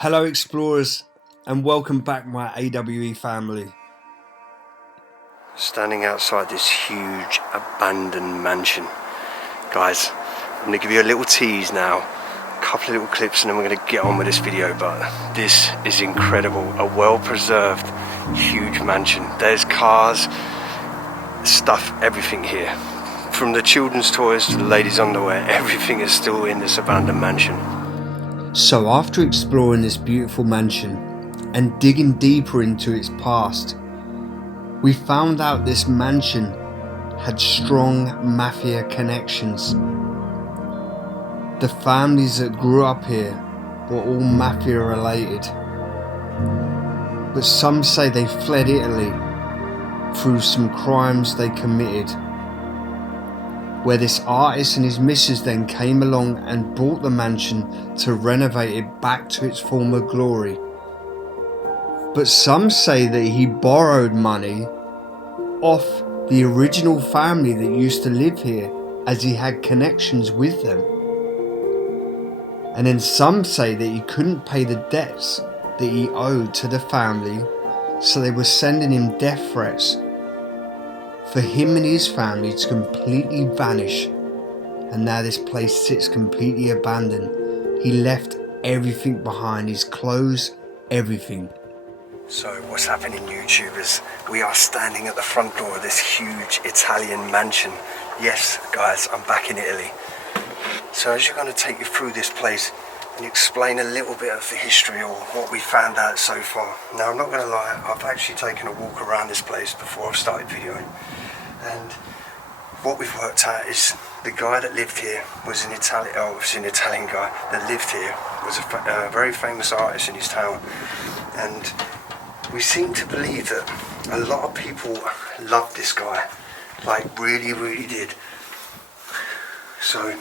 Hello explorers, and welcome back my AWE family. Standing outside this huge abandoned mansion. Guys, I'm going to give you a little tease now, a couple of little clips, and then we're going to get on with this video. But this is incredible, a well preserved huge mansion. There's cars, stuff, everything here. From the children's toys to the ladies' underwear, everything is still in this abandoned mansion. So after exploring this beautiful mansion and digging deeper into its past, we found out this mansion had strong mafia connections. The families that grew up here were all mafia related, but some say they fled Italy through some crimes they committed, where this artist and his missus then came along and bought the mansion to renovate it back to its former glory. But some say that he borrowed money off the original family that used to live here, as he had connections with them. And then some say that he couldn't pay the debts that he owed to the family, so they were sending him death threats for him and his family to completely vanish. And now this place sits completely abandoned. He left everything behind, his clothes, everything. So what's happening, YouTubers? We are standing at the front door of this huge Italian mansion. Yes, guys, I'm back in Italy. So as you're going to take you through this place and explain a little bit of the history or what we found out so far. Now, I'm not going to lie, I've actually taken a walk around this place before I've started videoing. And what we've worked out is the guy that lived here was an Italian guy that lived here, was a very famous artist in his town. And we seem to believe that a lot of people loved this guy, like really, really did. So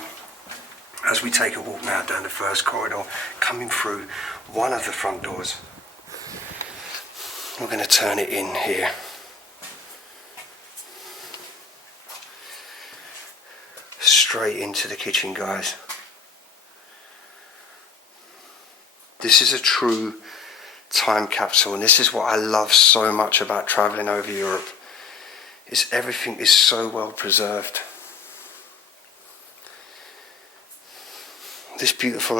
as we take a walk now down the first corridor, coming through one of the front doors, we're going to turn it in here. Straight into the kitchen, guys. This is a true time capsule, and this is what I love so much about traveling over Europe, is everything is so well preserved. This beautiful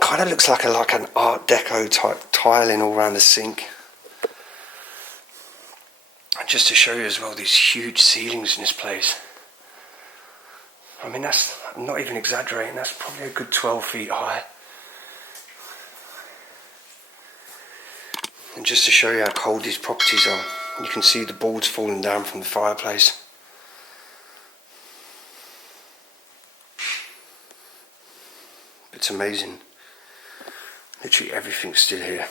kind of looks like an Art Deco type tiling all around the sink. And just to show you as well, these huge ceilings in this place. I mean, I'm not even exaggerating, that's probably a good 12 feet high. And just to show you how cold these properties are, you can see the boards falling down from the fireplace. It's amazing. Literally everything's still here.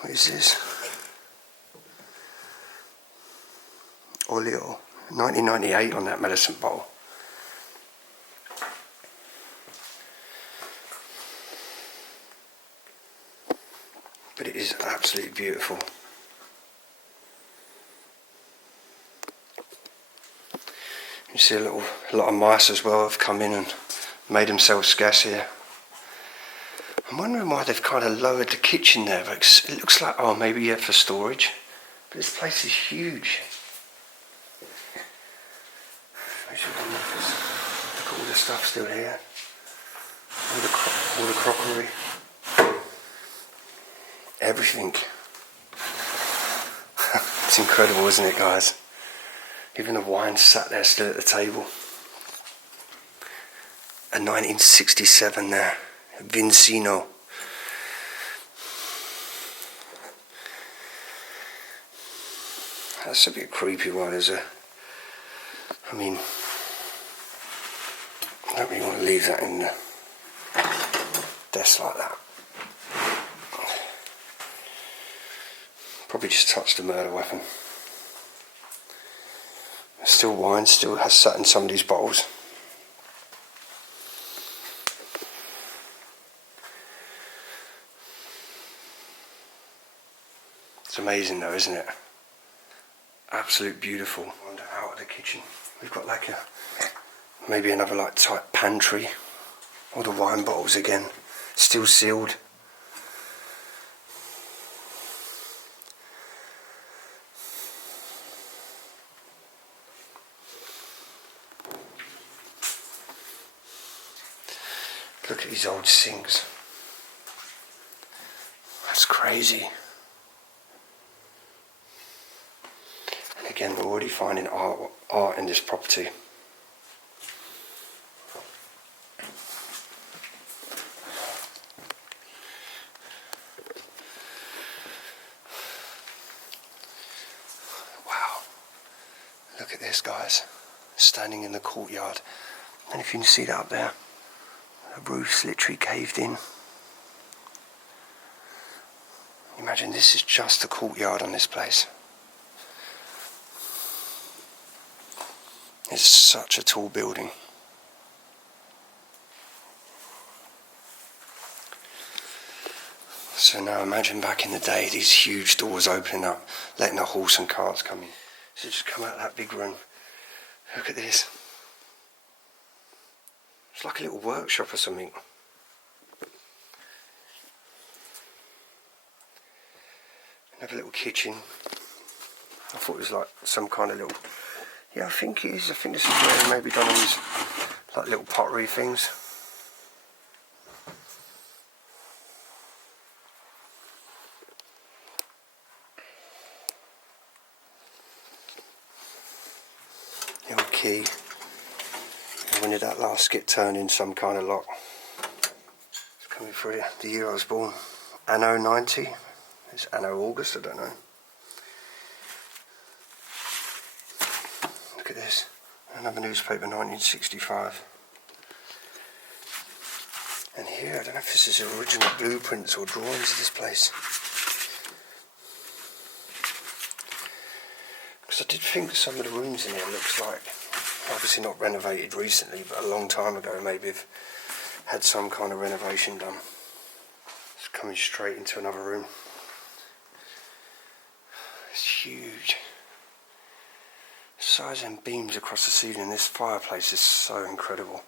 What is this? Olio. 1998 on that medicine bottle. But it is absolutely beautiful. You see a lot of mice as well have come in and made themselves scarce here. I'm wondering why they've kind of lowered the kitchen there, but it looks like, oh, maybe for storage. But this place is huge. Look at all the stuff still here. All the crockery. Everything. It's incredible, isn't it, guys? Even the wine sat there still at the table. A 1967 there. Vincino. That's a bit creepy while there's I mean, I don't really want to leave that in the desk like that. Probably just touched a murder weapon. Still wine, still has sat in some of these bottles. It's amazing though, isn't it? Absolute beautiful. And out of the kitchen, we've got like maybe another like type pantry. All the wine bottles again, still sealed. Look at these old sinks. That's crazy. And again, we're already finding art in this property. Wow. Look at this, guys. Standing in the courtyard. And if you can see that up there, the roof's literally caved in. Imagine this is just the courtyard on this place. It's such a tall building. So now imagine back in the day, these huge doors opening up, letting the horse and carts come in. So just come out of that big room. Look at this. It's like a little workshop or something. Another little kitchen. I thought it was like some kind of little... Yeah, I think it is. I think this is where they maybe done all these like little pottery things. The old key. When did that last get turned in some kind of lock? It's coming through the year I was born. Anno 90. It's Anno August, I don't know. Look at this. Another newspaper, 1965. And here, I don't know if this is original blueprints or drawings of this place. Because I did think some of the rooms in here looks like, obviously not renovated recently, but a long time ago maybe have had some kind of renovation done. It's coming straight into another room. It's huge. The size and beams across the ceiling. This fireplace is so incredible.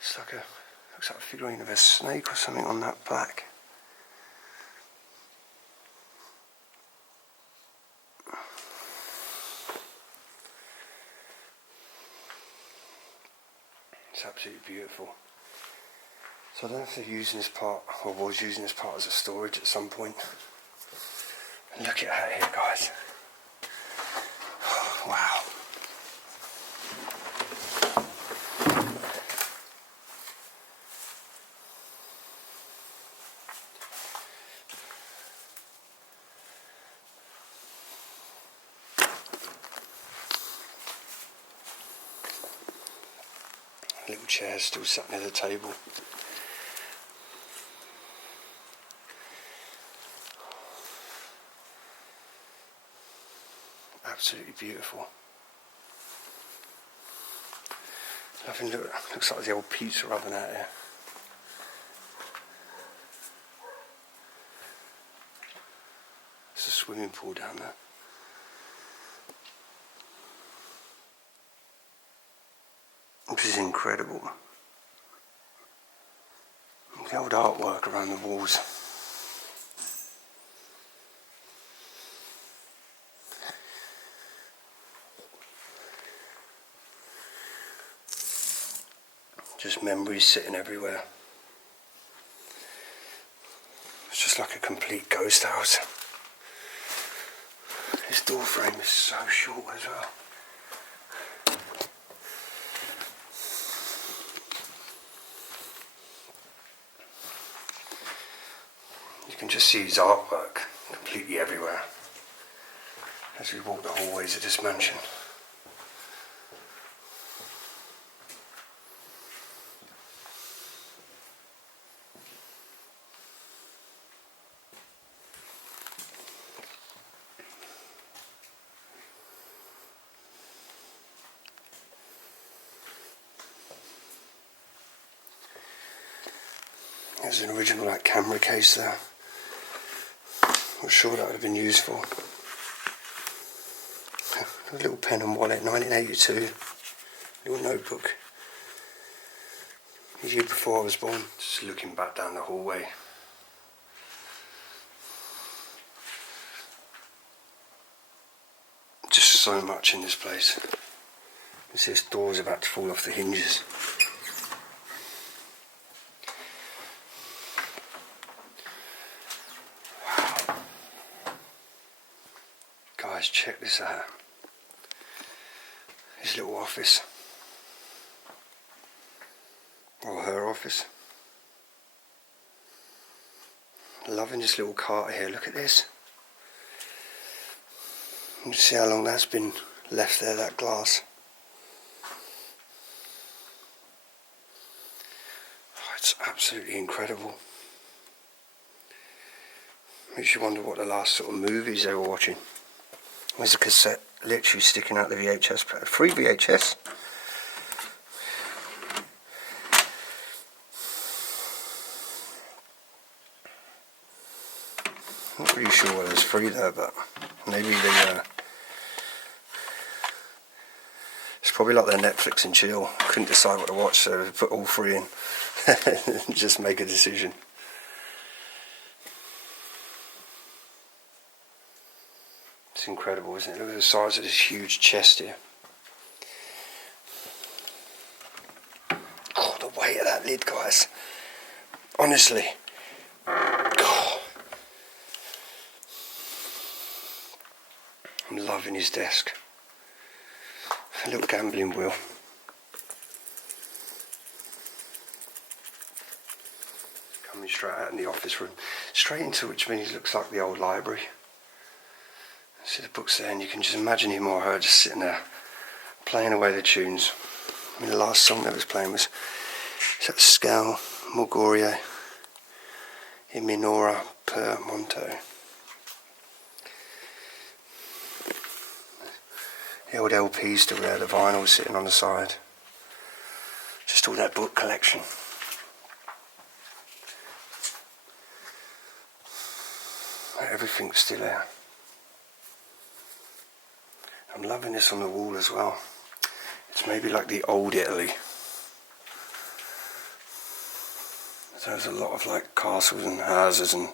It's like looks like a figurine of a snake or something on that plaque. It's absolutely beautiful. So I don't know if they're using this part, or was using this part as a storage at some point. And look at that here, guys. Wow. Little chair still sat near the table. Absolutely beautiful. Nothing looks like the old pizza oven out here. There's a swimming pool down there. This is incredible. The old artwork around the walls. Just memories sitting everywhere. It's just like a complete ghost house. This door frame is so short as well. You can just see his artwork completely everywhere as we walk the hallways of this mansion. There's an original camera case there. Not sure that would have been used for. A little pen and wallet, 1982. Little notebook. The year before I was born. Just looking back down the hallway. Just so much in this place. This door's about to fall off the hinges. Wow. Guys, check this out. His little office. Or her office. Loving this little cart here. Look at this. You can see how long that's been left there, that glass. Oh, it's absolutely incredible. Makes you wonder what the last sort of movies they were watching. There's a cassette literally sticking out the VHS player. Free VHS. Not really sure whether it's free there, but maybe the it's probably like their Netflix and chill. Couldn't decide what to watch, so they put all three in. Just make a decision. It's incredible, isn't it? Look at the size of this huge chest here. Oh, the weight of that lid, guys. Honestly. God. I'm loving his desk. A little gambling wheel. Coming straight out in the office room. Straight into which means it looks like the old library. See the books there, and you can just imagine him or her just sitting there playing away the tunes. I mean, the last song that was playing was Scale Morgoria in Minora per Monto. The old LPs still there, the vinyl sitting on the side. Just all that book collection. Everything's still there. I'm loving this on the wall as well. It's maybe like the old Italy. There's a lot of like castles and houses and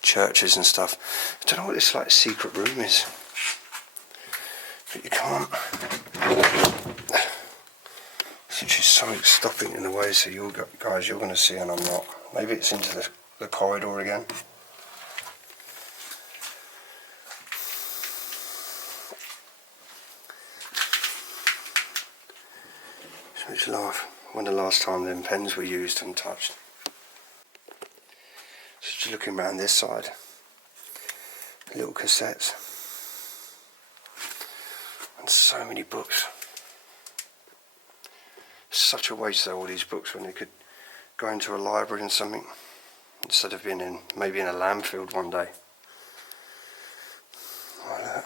churches and stuff. I don't know what this like secret room is. But you can't. It's just something stopping in the way, so you guys, you're going to see and I'm not. Maybe it's into the corridor again. Which laugh, when the last time them pens were used and touched. So just looking around this side, little cassettes, and so many books. Such a waste though, all these books, when they could go into a library and something, instead of being in, maybe in a landfill one day. Like that.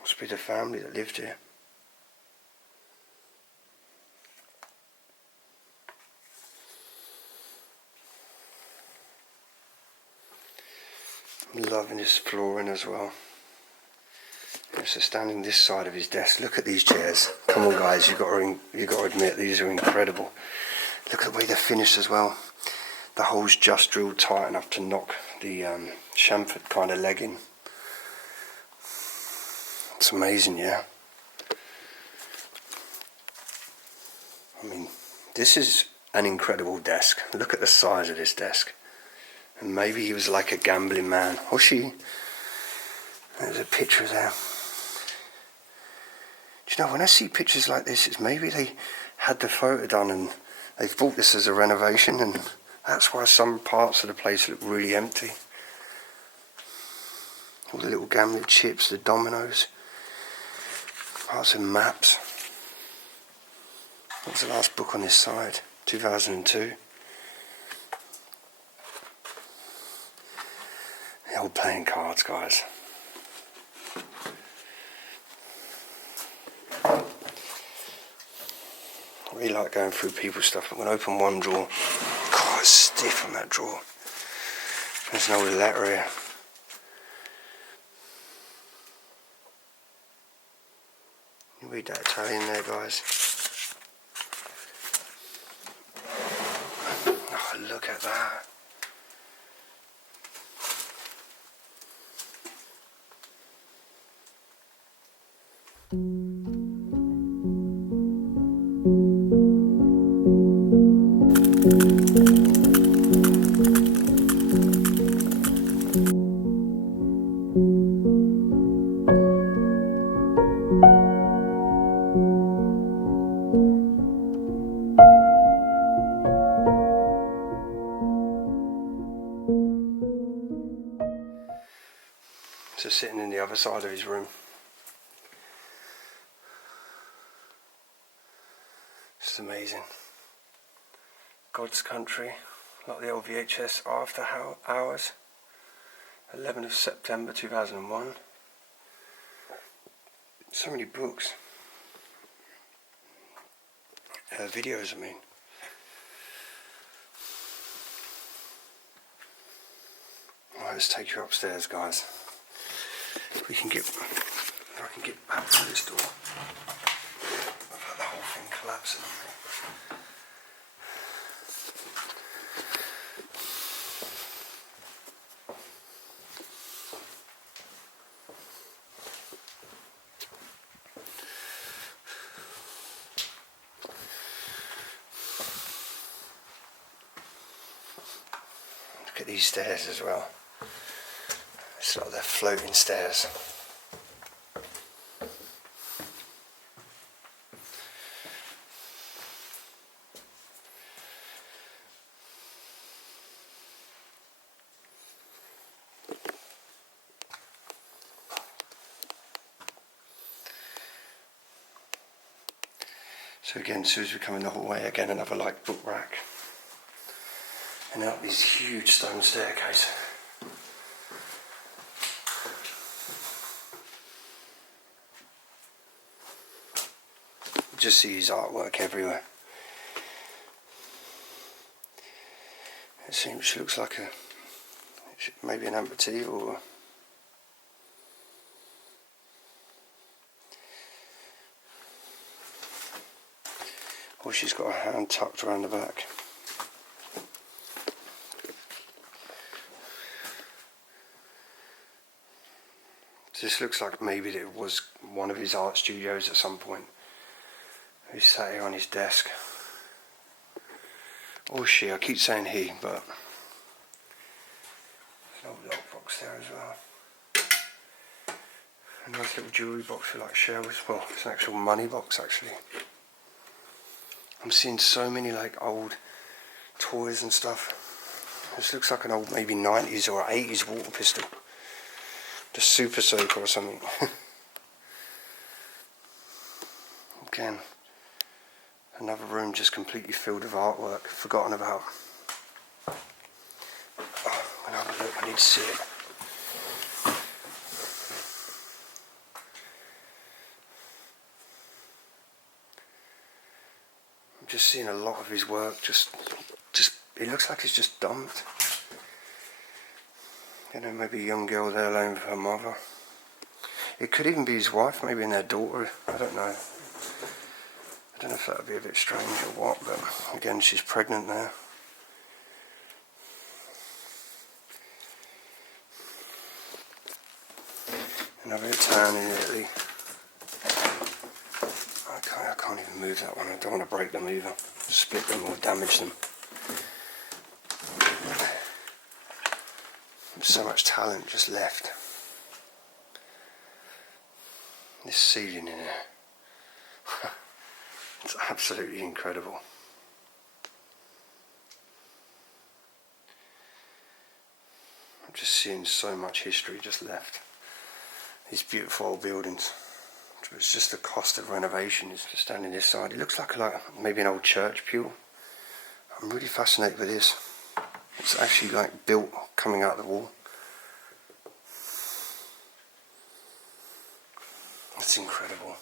Must be the family that lived here. I'm loving this flooring as well. So standing this side of his desk, look at these chairs. Come on guys, you've got to admit these are incredible. Look at the way they're finished as well. The hole's just drilled tight enough to knock the chamfered kind of leg in. It's amazing, yeah. I mean, this is an incredible desk. Look at the size of this desk. And maybe he was like a gambling man. Or she. There's a picture there. Do you know, when I see pictures like this, it's maybe they had the photo done and they've bought this as a renovation, and that's why some parts of the place look really empty. All the little gambling chips, the dominoes. Parts of maps. What was the last book on this side? 2002. The old playing cards, guys. I really like going through people's stuff. I'm going to open one drawer. God, it's stiff on that drawer. There's an old letter here. You read that Italian there, guys. Look at that. So sitting in the other side of his room. It's amazing. God's Country, like the old VHS After Hours, 11th of September 2001. So many books. Videos, I mean. Right, let's take you upstairs, guys. If I can get back through this door without the whole thing collapsing on me. Look at these stairs as well. It's like they're floating stairs. So again, as soon as we come in the hallway, again another like book rack. And up this huge stone staircase. Just see his artwork everywhere. It seems she looks like maybe an amputee or she's got her hand tucked around the back. This looks like maybe it was one of his art studios at some point. He's sat here on his desk. Or she, I keep saying he, but there's an old lockbox there as well. A nice little jewellery box with like shells. Well, it's an actual money box actually. I'm seeing so many like old toys and stuff. This looks like an old maybe 90s or 80s water pistol. The Super Soaker or something. Again, another room just completely filled with artwork, forgotten about. Oh, I'm gonna have a look, I need to see it. I'm just seeing a lot of his work, just it looks like it's just dumped. You know, maybe a young girl there alone with her mother. It could even be his wife, maybe and their daughter, I don't know. I don't know if that would be a bit strange or what, but again, she's pregnant now. Another town in Italy. I can't even move that one, I don't want to break them either. Split them or damage them. So much talent just left. This ceiling in here. It's absolutely incredible. I'm just seeing so much history just left. These beautiful old buildings. It's just the cost of renovation is just standing this side. It looks like maybe an old church pew. I'm really fascinated with this. It's actually like built coming out of the wall. It's incredible.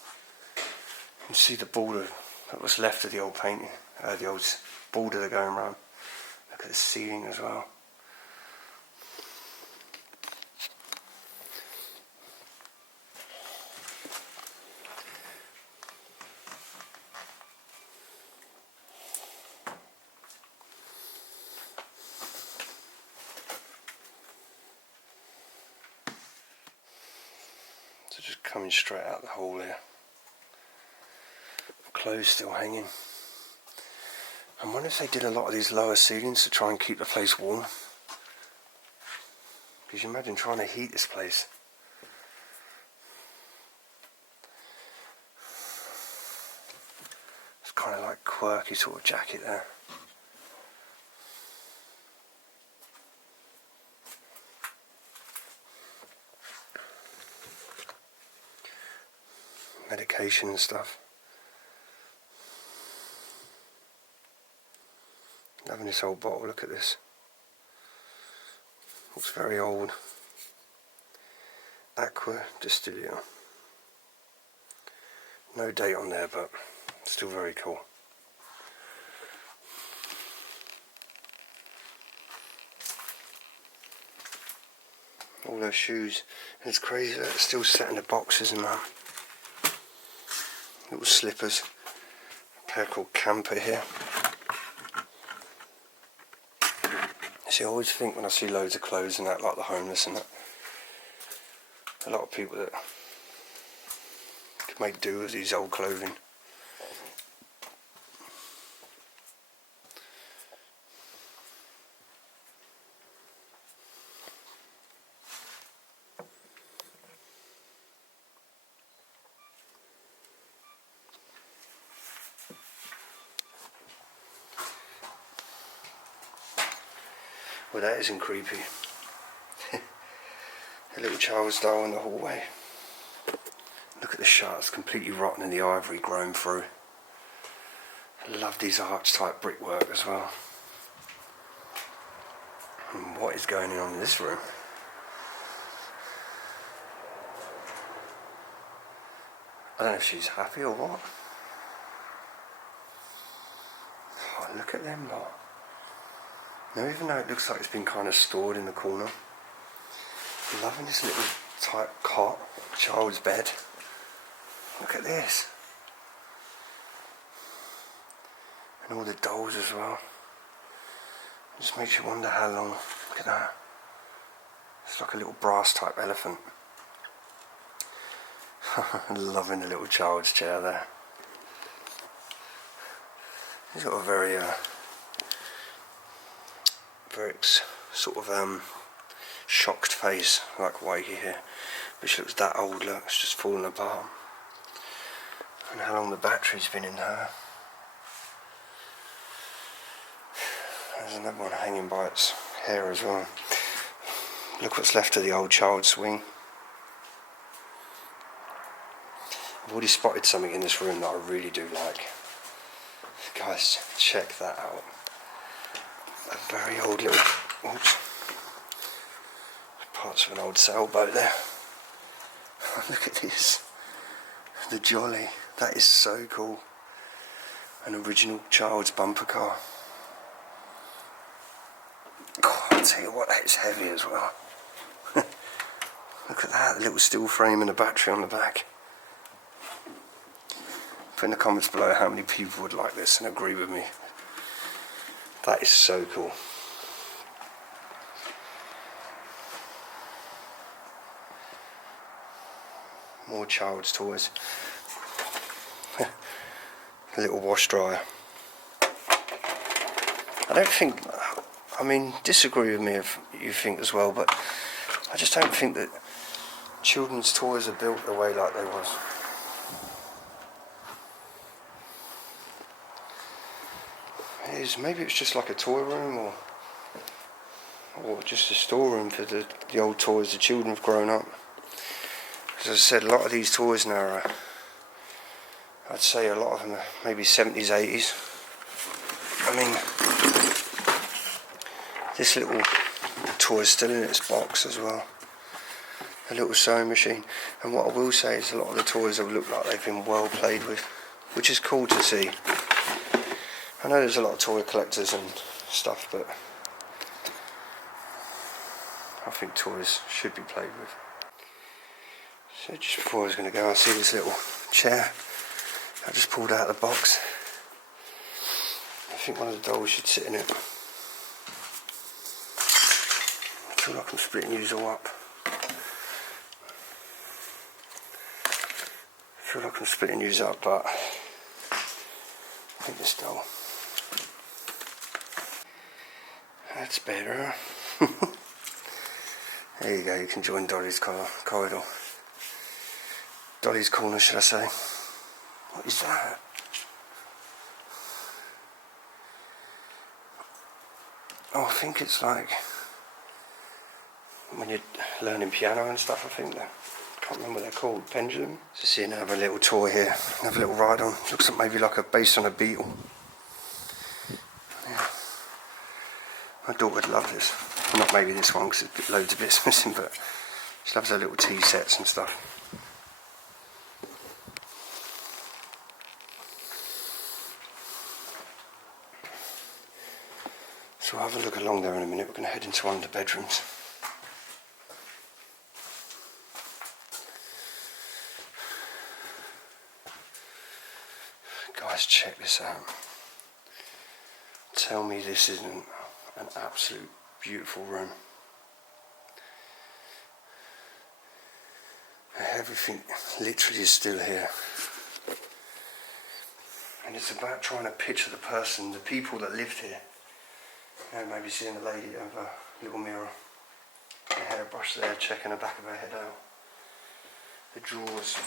You can see the border that was left of the old painting, the old border they're going around. Look at the ceiling as well. coming straight out the hole here. Clothes still hanging. I wonder if they did a lot of these lower ceilings to try and keep the place warm. Because you imagine trying to heat this place. It's kind of like quirky sort of jacket there. Medication and stuff. Loving this old bottle, look at this. Looks very old. Aqua Distillio. No date on there, but still very cool. All those shoes. And it's crazy that it's still set in the boxes and that. Little slippers. A pair called Camper here. See, I always think when I see loads of clothes and that, like the homeless and that, a lot of people that could make do with these old clothing. Well, that isn't creepy. A little child's doll in the hallway. Look at the shutters, completely rotten and the ivory grown through. I love these arch type brickwork as well. And what is going on in this room? I don't know if she's happy or what. Oh, look at them lot. Now, even though it looks like it's been kind of stored in the corner, I'm loving this little type cot, child's bed. Look at this. And all the dolls as well. It just makes you wonder how long. Look at that. It's like a little brass type elephant. Loving the little child's chair there. He's got a very sort of shocked face, like Wakey here, but she looks that old. Look, it's just falling apart. And how long the battery's been in her. There's another one hanging by its hair as well. Look what's left of the old child swing. I've already spotted something in this room that I really do like. Guys, check that out. A very old little, oops, parts of an old sailboat there. Look at this, the Jolly, that is so cool. An original child's bumper car. God, I'll tell you what, that is heavy as well. Look at that, the little steel frame and a battery on the back. Put in the comments below how many people would like this and agree with me. That is so cool. More child's toys. A little wash dryer. I don't think, I mean, disagree with me if you think as well, but I just don't think that children's toys are built the way like they was. Maybe it's just like a toy room or just a storeroom for the old toys the children have grown up. As I said, a lot of these toys now are, I'd say a lot of them are maybe 70s, 80s. I mean, this little toy is still in its box as well. A little sewing machine. And what I will say is a lot of the toys have looked like they've been well played with, which is cool to see. I know there's a lot of toy collectors and stuff, but I think toys should be played with. So just before I was going to go, I see this little chair I just pulled out of the box. I think one of the dolls should sit in it. I feel like I'm splitting these all up. feel like I'm splitting these up, but I think they're still. That's better. There you go, you can join Dolly's corridor. Dolly's corner, should I say. What is that? Oh, I think it's like when you're learning piano and stuff, I think that. Can't remember what they're called, pendulum. So see, now have a little tour here, have a little ride on. Looks like maybe like based on a beetle. Yeah. My daughter would love this. Well, not maybe this one because there's loads of bits missing, but she loves her little tea sets and stuff. So we'll have a look along there in a minute. We're going to head into one of the bedrooms. Guys, check this out. Tell me this isn't an absolute beautiful room. Everything literally is still here. And it's about trying to picture the person, the people that lived here. You know, maybe seeing the lady over a little mirror, a hairbrush there, checking the back of her head out. The drawers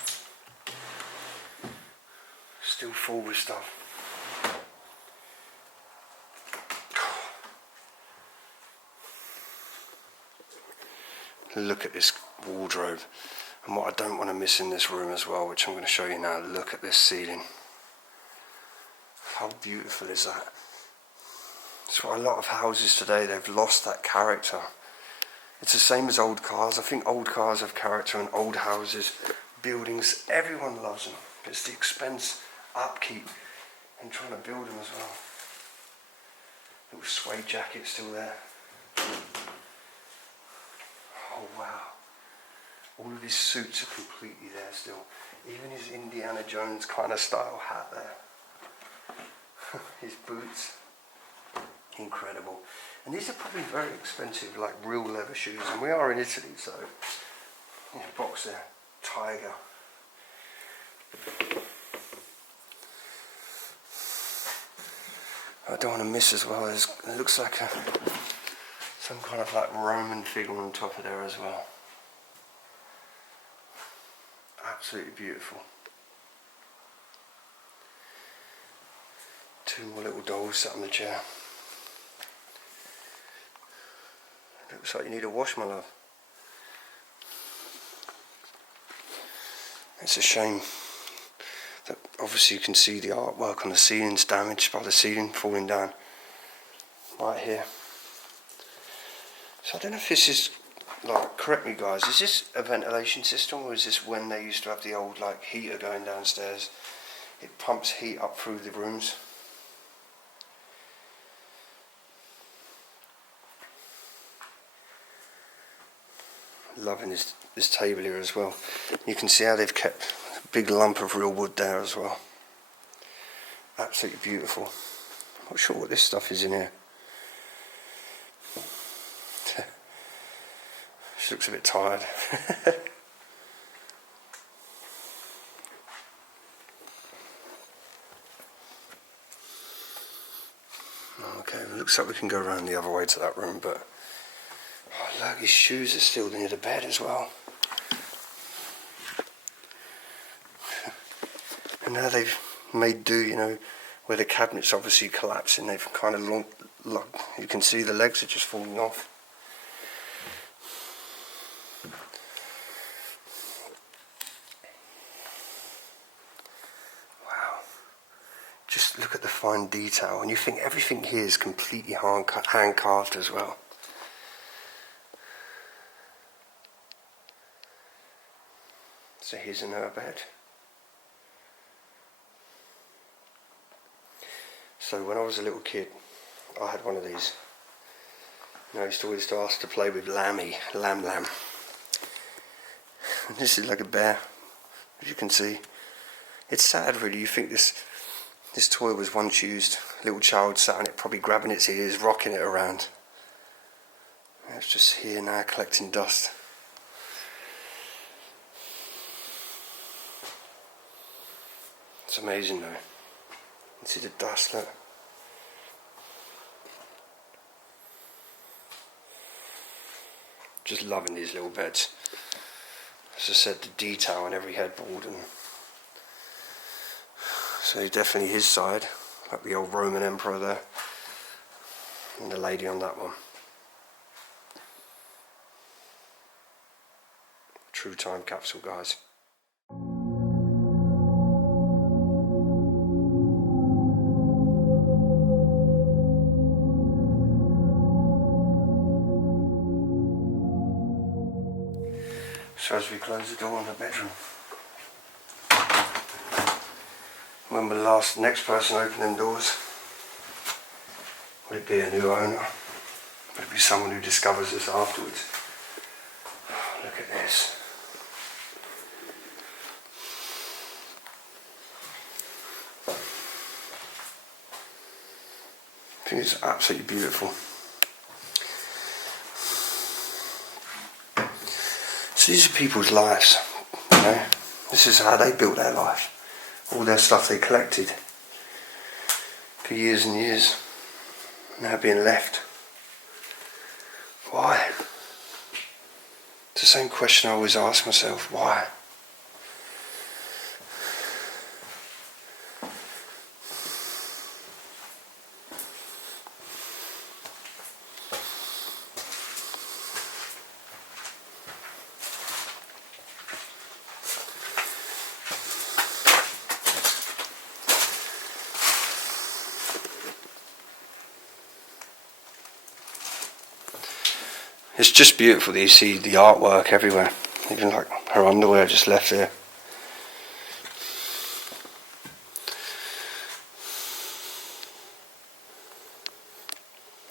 still full with stuff. Look at this wardrobe, and what I don't want to miss in this room as well, which I'm going to show you now. Look at this ceiling. How beautiful is that? It's why a lot of houses today, they've lost that character. It's the same as old cars. I think old cars have character, and old houses, buildings, everyone loves them. It's the expense, upkeep, and trying to build them as well. Little suede jacket still there. Oh wow. All of his suits are completely there still. Even his Indiana Jones kind of style hat there. His boots. Incredible. And these are probably very expensive, like real leather shoes. And we are in Italy, so in a box there. Tiger. I don't want to miss as well. It looks like some kind of like Roman figure on top of there as well. Absolutely beautiful. Two more little dolls sat on the chair. Looks like you need a wash, my love. It's a shame that obviously you can see the artwork on the ceiling's damaged by the ceiling falling down right here. So I don't know if this is, like, correct me guys, is this a ventilation system, or is this when they used to have the old like heater going downstairs? It pumps heat up through the rooms. Loving this table here as well. You can see how they've kept a big lump of real wood there as well. Absolutely beautiful. Not sure what this stuff is in here. She looks a bit tired. Okay, it looks like we can go around the other way to that room, but oh, look, his shoes are still near the bed as well. And now they've made do, you know, where the cabinet's obviously collapsing, they've kind of you can see the legs are just falling off. Wow. Just look at the fine detail, and you think everything here is completely hand carved as well. So here's another bed. So when I was a little kid, I had one of these. And I used to always ask to play with Lamb. And this is like a bear, as you can see. It's sad really, you think this toy was once used. A little child sat on it, probably grabbing its ears, rocking it around. And it's just here now collecting dust. It's amazing though. You can see the dust, look. Just loving these little beds. As I said, the detail on every headboard, and so definitely his side, like the old Roman emperor there, and the lady on that one. True time capsule, guys. So as we close the door on the bedroom, when will the next person open them doors? Would it be a new owner? Would it be someone who discovers this afterwards? Look at this. I think it's absolutely beautiful. So these are people's lives, you know. This is how they built their life. All their stuff they collected for years and years, now being left. Why? It's the same question I always ask myself. Why? It's just beautiful that you see the artwork everywhere. Even like her underwear just left there.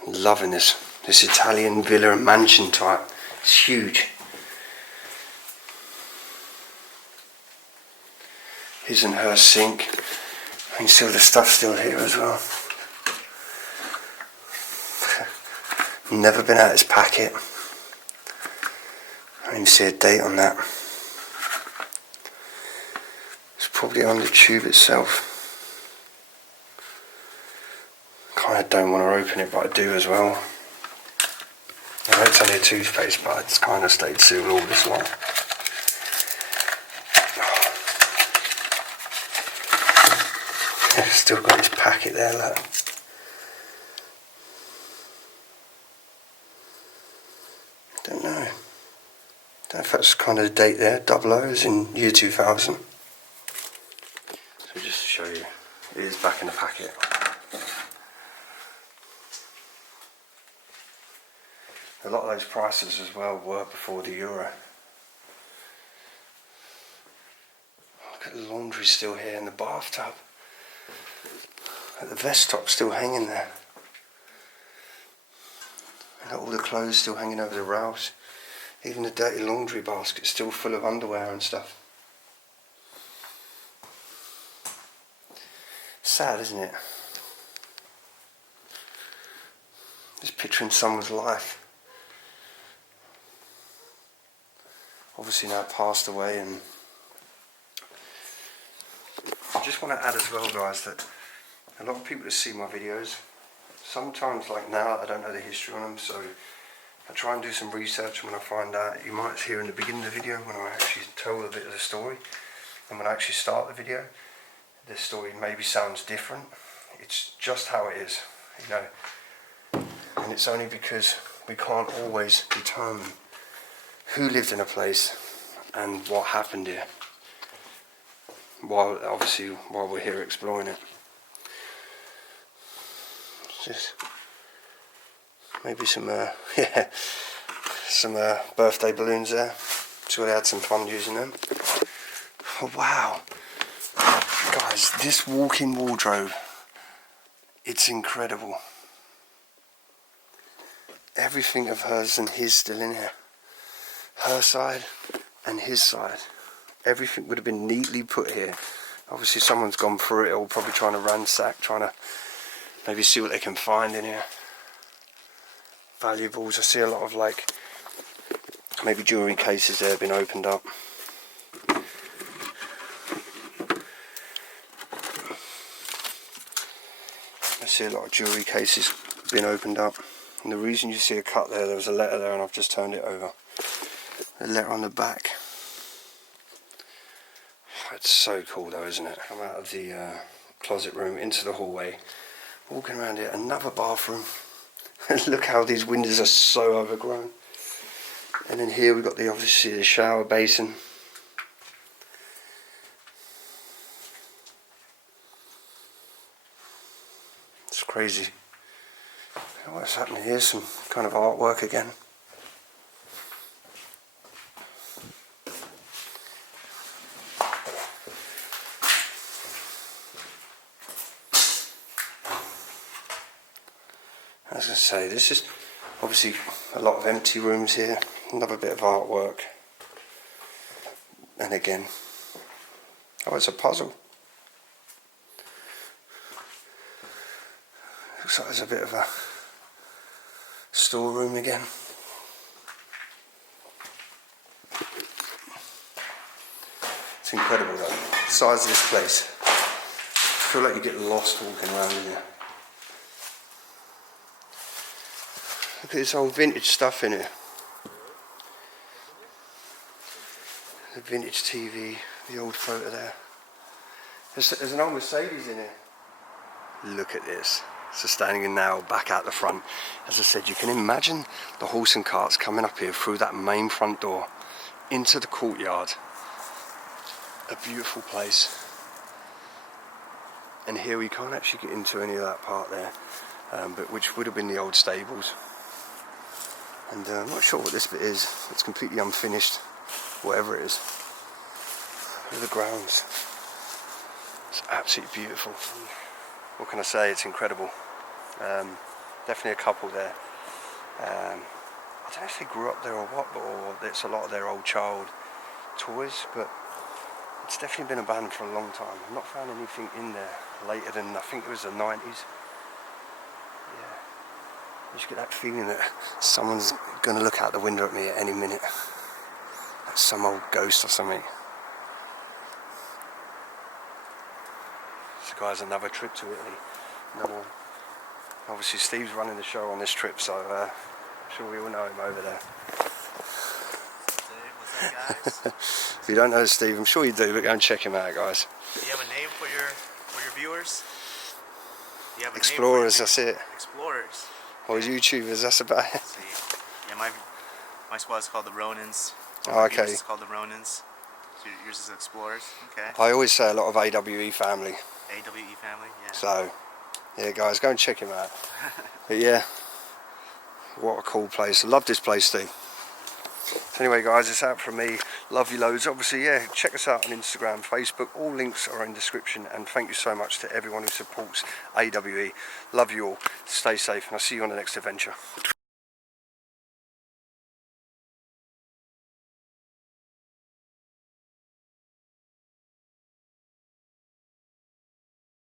Loving this Italian villa and mansion type. It's huge. His and her sink. You can see all the stuff still here as well. Never been out his packet. I didn't even see a date on that. It's probably on the tube itself. Kind of don't want to open it, but I do as well. I know it's only a toothpaste, but it's kind of stayed sealed all this while. Still got his packet there, look. Don't know. Don't know if that's kind of the date there. 00 is in year 2000. So just to show you, it is back in the packet. A lot of those prices as well were before the euro. Look at the laundry still here in the bathtub. The vest top still hanging there. And all the clothes still hanging over the rails. Even the dirty laundry basket still full of underwear and stuff. Sad, isn't it? Just picturing someone's life. Obviously now passed away, and I just want to add as well, guys, that a lot of people that see my videos, sometimes like now I don't know the history on them, so I try and do some research. When I find out, you might hear in the beginning of the video when I actually tell a bit of the story, and when I actually start the video, the story maybe sounds different. It's just how it is, you know, and it's only because we can't always determine who lived in a place and what happened here, while we're here exploring it. Just maybe some birthday balloons there. Sure they had some fun using them. Oh, wow, guys, this walk-in wardrobe, it's incredible. Everything of hers and his still in here. Her side and his side. Everything would have been neatly put here. Obviously someone's gone through it all, probably trying to ransack, trying to maybe see what they can find in here. Valuables. I see a lot of like maybe jewellery cases there have been opened up. I see a lot of jewellery cases being opened up. And the reason you see a cut there was a letter there and I've just turned it over. A letter on the back. It's so cool though, isn't it? Come out of the closet room into the hallway. Walking around here, another bathroom. Look how these windows are so overgrown. And then here we've got obviously the shower basin. It's crazy. What's happening here? Some kind of artwork again. As I say, this is obviously a lot of empty rooms here. Another bit of artwork. And again, oh, it's a puzzle. Looks like there's a bit of a storeroom again. It's incredible though, the size of this place. I feel like you get lost walking around in here. Look at this old vintage stuff in here. The vintage TV, the old photo there. There's an old Mercedes in here. Look at this. So standing in now, back out the front. As I said, you can imagine the horse and carts coming up here through that main front door into the courtyard. A beautiful place. And here we can't actually get into any of that part there, but which would have been the old stables. And I'm not sure what this bit is. It's completely unfinished, whatever it is. Look at the grounds. It's absolutely beautiful. What can I say? It's incredible. Definitely a couple there. I don't know if they grew up there or what, or it's a lot of their old child toys, but it's definitely been abandoned for a long time. I've not found anything in there later than, I think it was the 90s. Yeah. You just get that feeling that someone's going to look out the window at me at any minute. Like some old ghost or something. So guys, another trip to Italy. Another one. Obviously Steve's running the show on this trip, so I'm sure we all know him over there. What's up, guys? If you don't know Steve, I'm sure you do, but go and check him out, guys. Do you have a name for your viewers? Do you have a Explorers, name for your that's it. Explorers. Or YouTubers, that's about it. Let's see. Yeah, my squad's called the Ronins. Oh, okay. Yours is called the Ronins. So yours is Explorers. Okay. I always say a lot of AWE family. AWE family. Yeah. So, yeah, guys, go and check him out. But yeah, what a cool place. I love this place, Steve. So anyway, guys, it's out from me. Love you loads. Obviously, yeah, check us out on Instagram, Facebook. All links are in the description. And thank you so much to everyone who supports AWE. Love you all. Stay safe, and I'll see you on the next adventure.